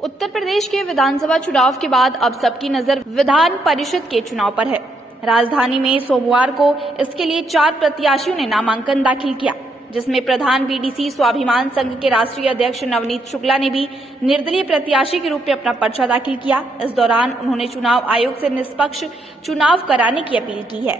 उत्तर प्रदेश के विधानसभा चुनाव के बाद अब सबकी नजर विधान परिषद के चुनाव पर है। राजधानी में सोमवार को इसके लिए 4 प्रत्याशियों ने नामांकन दाखिल किया, जिसमें प्रधान बीडीसी स्वाभिमान संघ के राष्ट्रीय अध्यक्ष नवनीत शुक्ला ने भी निर्दलीय प्रत्याशी के रूप में अपना पर्चा दाखिल किया। इस दौरान उन्होंने चुनाव आयोग से निष्पक्ष चुनाव कराने की अपील की है।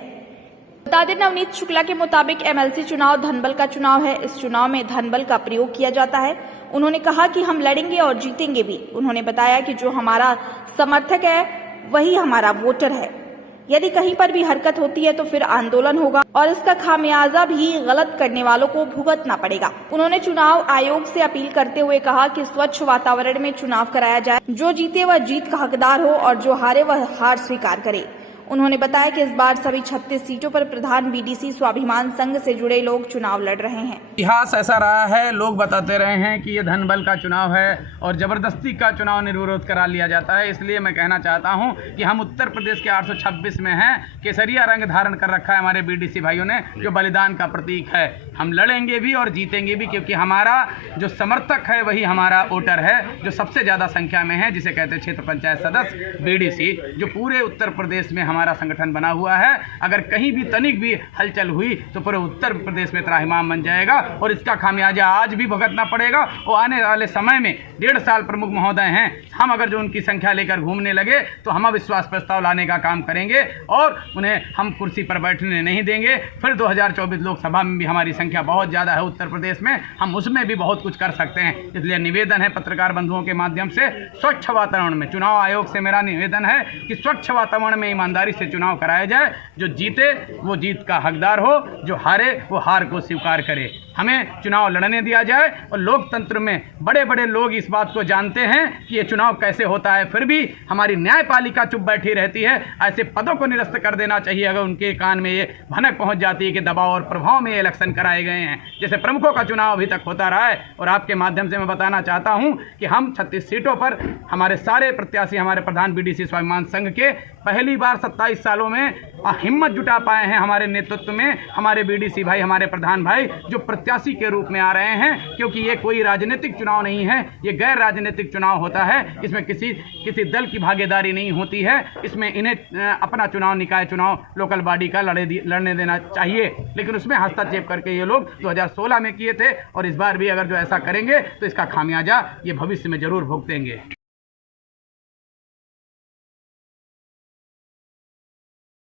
बता दें, नवनीत शुक्ला के मुताबिक एमएलसी चुनाव धनबल का चुनाव है। इस चुनाव में धनबल का प्रयोग किया जाता है। उन्होंने कहा कि हम लड़ेंगे और जीतेंगे भी। उन्होंने बताया कि जो हमारा समर्थक है वही हमारा वोटर है। यदि कहीं पर भी हरकत होती है तो फिर आंदोलन होगा और इसका खामियाजा भी गलत करने वालों को भुगतना पड़ेगा। उन्होंने चुनाव आयोग से अपील करते हुए कहा कि स्वच्छ वातावरण में चुनाव कराया जाए, जो जीते वह जीत का हकदार हो और जो हारे वह हार स्वीकार करे। उन्होंने बताया कि इस बार सभी 36 सीटों पर प्रधान बीडीसी स्वाभिमान संघ से जुड़े लोग चुनाव लड़ रहे हैं। इतिहास ऐसा रहा है, लोग बताते रहे हैं कि ये धनबल का चुनाव है और जबरदस्ती का चुनाव निर्विरोध करा लिया जाता है। इसलिए मैं कहना चाहता हूं कि हम उत्तर प्रदेश के 826 में हैं। केसरिया रंग धारण कर रखा है हमारे बीडीसी भाइयों ने, जो बलिदान का प्रतीक है। हम लड़ेंगे भी और जीतेंगे भी, क्योंकि हमारा जो समर्थक है वही हमारा वोटर है, जो सबसे ज़्यादा संख्या में है, जिसे कहते हैं क्षेत्र पंचायत सदस्य बीडीसी, जो पूरे उत्तर प्रदेश में हमारा संगठन बना हुआ है। अगर कहीं भी तनिक भी हलचल हुई तो पूरे उत्तर प्रदेश में त्राहिमाम बन जाएगा और इसका खामियाजा आज भी भुगतना पड़ेगा। और आने वाले समय में 1.5 साल प्रमुख महोदय हैं, हम अगर जो उनकी संख्या लेकर घूमने लगे तो हम अविश्वास प्रस्ताव लाने का काम करेंगे और उन्हें हम कुर्सी पर बैठने नहीं देंगे। फिर 2024 लोकसभा में भी हमारी संख्या बहुत ज़्यादा है उत्तर प्रदेश में, हम उसमें भी बहुत कुछ कर सकते हैं। इसलिए निवेदन है पत्रकार बंधुओं के माध्यम से, स्वच्छ वातावरण में चुनाव आयोग से मेरा निवेदन है कि स्वच्छ वातावरण में ईमानदारी से चुनाव कराया जाए। जो जीते वो जीत का हकदार हो, जो हारे वो हार को स्वीकार करे। हमें चुनाव लड़ने दिया जाए। और लोकतंत्र में बड़े बड़े लोग इस बात को जानते हैं कि ये चुनाव कैसे होता है, फिर भी हमारी न्यायपालिका चुप बैठी रहती है। ऐसे पदों को निरस्त कर देना चाहिए अगर उनके कान में ये भनक पहुंच जाती है कि दबाव और प्रभाव में ये इलेक्शन कराए गए हैं। जैसे प्रमुखों का चुनाव अभी तक होता रहा है। और आपके माध्यम से मैं बताना चाहता हूं कि हम 36 सीटों पर हमारे सारे प्रत्याशी हमारे प्रधान बीडीसी स्वाभिमान संघ के पहली बार 27 सालों में हिम्मत जुटा पाए हैं। हमारे नेतृत्व में हमारे बीडीसी भाई, हमारे प्रधान भाई जो प्रत्याशी के रूप में आ रहे हैं, क्योंकि ये कोई राजनीतिक चुनाव नहीं है, ये गैर राजनीतिक चुनाव होता है। इसमें किसी दल की भागीदारी नहीं होती है। इसमें इन्हें अपना चुनाव, निकाय चुनाव, लोकल बॉडी का लड़ने देना चाहिए। लेकिन उसमें हस्तक्षेप करके ये लोग 2016 में किए थे और इस बार भी अगर जो ऐसा करेंगे तो इसका खामियाजा ये भविष्य में जरूर भुगतेंगे।